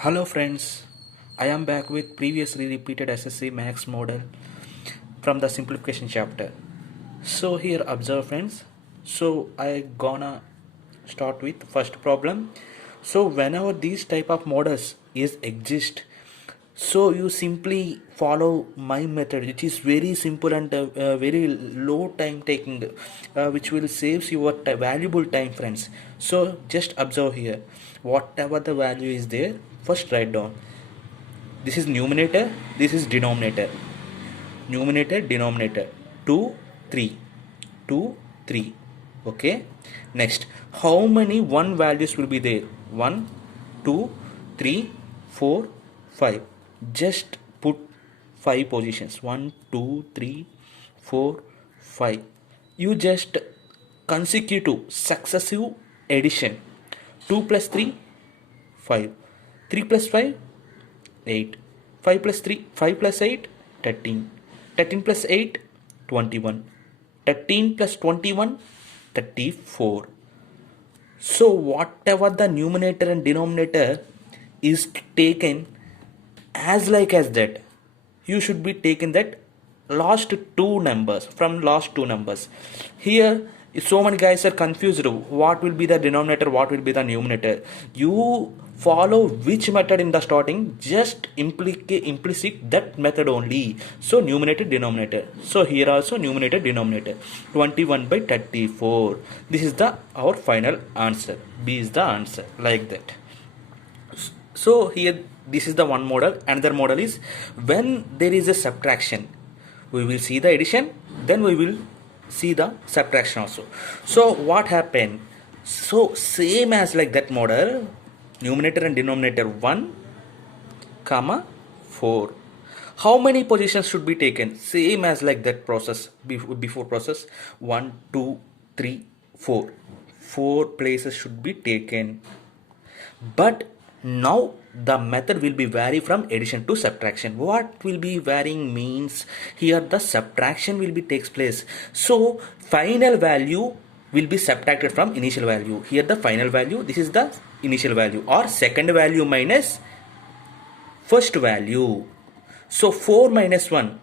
Hello friends, I am back with previously repeated SSC Max model from the simplification chapter. So here observe friends, so I gonna start with first problem. So whenever these type of models is exist, so you simply follow my method, which is very simple and very low time taking, which will saves your valuable time friends. So just observe here, whatever the value is there, first write down. This is numerator, this is denominator. Numerator, denominator. 2 3 2 3. Okay, next, how many one values will be there? 1 2 3 4 5. Just put 5 positions, 1 2 3 4 5. You just consecutive successive addition. 2 plus 3 5, 3 plus 5 8, 5 plus 3 5 plus 8 13, 13 plus 8 21, 13 plus 21 34. So whatever the numerator and denominator is taken as like as that, you should be taken that last two numbers, from last two numbers. Here so many guys are confused, what will be the denominator, what will be the numerator. You follow which method in the starting, just implicit that method only. So numerator, denominator. So here also numerator, denominator. 21 by 34. This is the our final answer. B is the answer, like that. So here this is the one model. Another model is when there is a subtraction, we will see the addition, then we will see the subtraction also. So what happened? So same as like that model, numerator and denominator 1 comma 4. How many positions should be taken? Same as like that process, before process. 1 2 3 4. 4 places should be taken. But now the method will be vary from addition to subtraction. What will be varying means, here the subtraction will be takes place. So final value will be subtracted from initial value. Here the final value, this is the initial value, or second value minus first value. So 4 minus 1,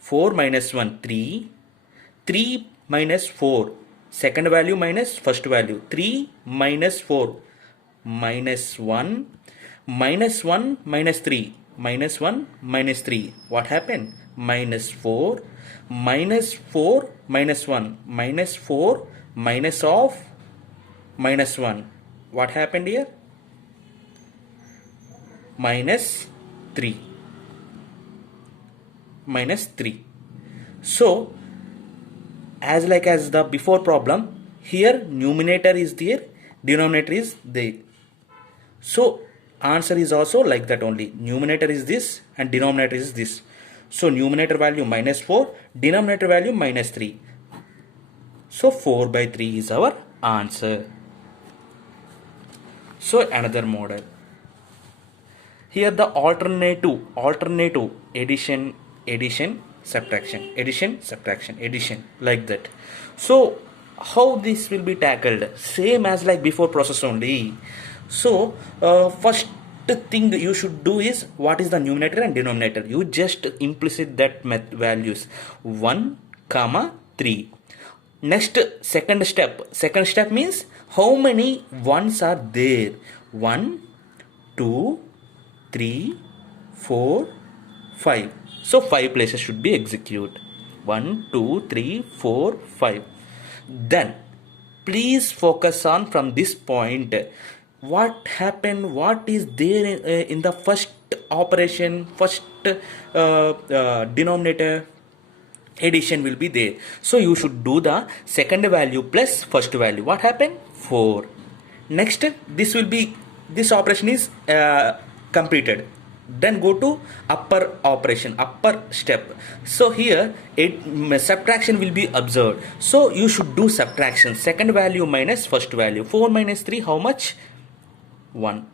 4 minus 1 3, 3 minus 4, second value minus first value. 3 minus 4 minus 1, minus 1 minus 3, minus 1 minus 3. What happened? Minus 4, minus 4 minus 1, minus 4 minus of minus 1. What happened here? Minus 3, minus 3. So as like as the before problem, here numerator is there, denominator is there. So answer is also like that only. Numerator is this and denominator is this. So numerator value minus 4, denominator value minus 3. So 4 by 3 is our answer. So another model. Here the alternative addition, subtraction, addition, like that. So how this will be tackled? Same as like before process only. So first thing you should do is, what is the numerator and denominator? You just implicit that values 1 comma 3. Next, second step means how many ones are there? 1 2 3 4 5. So 5 places should be executed. 1 2 3 4 5. Then please focus on from this point, what happened, what is there in the first operation, first denominator addition will be there. So you should do the second value plus first value. What happened? 4. Next, this will be, this operation is completed. Then go to upper operation, upper step. So here subtraction will be observed. So you should do subtraction, second value minus first value. 4 minus 3, how much? 1.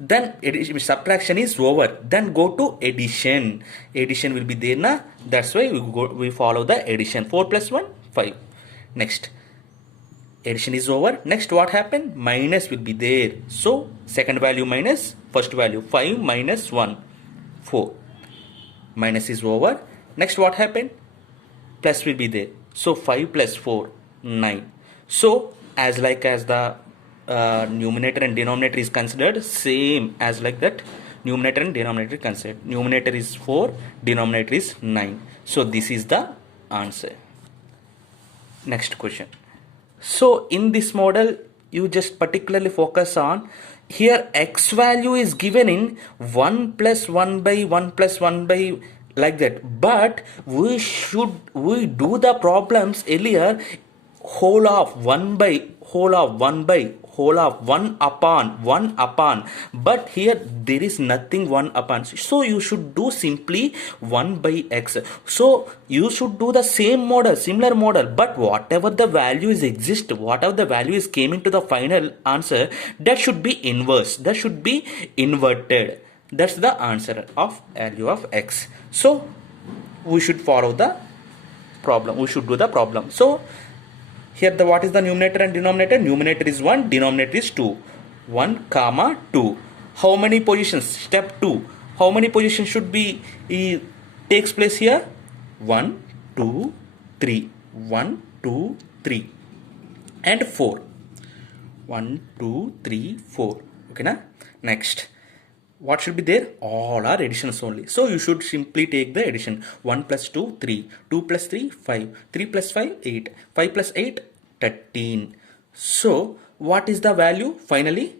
Then subtraction is over. Then go to addition. Addition will be there na. That's why we follow the addition. 4 plus 1 5. Next, addition is over. Next what happened? Minus will be there. So second value minus first value. 5 minus 1, 4. Minus is over. Next what happened? Plus will be there. So 5 plus 4, 9. So as the numerator and denominator is considered same as like that, numerator and denominator considered. Numerator is 4, denominator is 9. So this is the answer. Next question. So in this model, you just particularly focus on here x value is given in 1 plus 1 by 1 plus 1 by like that, but we do the problems earlier whole of 1 by whole of 1 by whole of 1 upon, but here there is nothing 1 upon, so you should do simply 1 by x. So you should do the same model, similar model, but whatever the values exist, whatever the values came into the final answer, that should be inverse, that should be inverted. That's the answer of value of x. So we should follow the problem, we should do the problem. So here what is the numerator and denominator? Numerator is 1, denominator is 2. 1 comma 2. How many positions? Step 2. How many positions should be takes place here? 1, 2, 3. 1, 2, 3. And 4. 1, 2, 3, 4. Okay, na? Next. What should be there? All are additions only. So you should simply take the addition. 1 plus 2, 3. 2 plus 3, 5. 3 plus 5, 8. 5 plus 8, 13. So what is the value finally?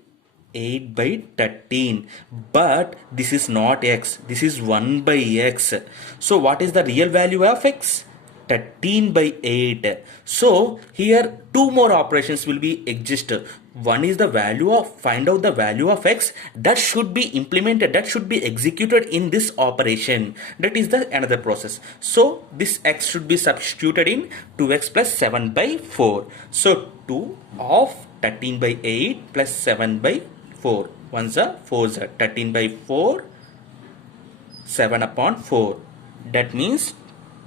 8 by 13. But this is not x. This is 1 by x. So what is the real value of x? 13 by 8. So here two more operations will be exist. One is the value of, find out the value of x, that should be implemented, that should be executed in this operation. That is the another process. So this x should be substituted in 2x plus 7 by 4. So 2 of 13 by 8 plus 7 by 4. 1's are 4's are 13 by 4, 7 upon 4. That means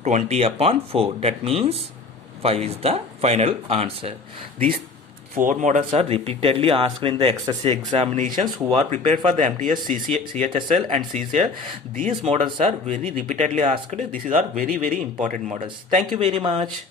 20 upon 4. That means 5 is the final answer. These 4 models are repeatedly asked in the SSC examinations. Who are prepared for the MTS, CHSL and CCL. These models are very repeatedly asked. These are very important models. Thank you very much.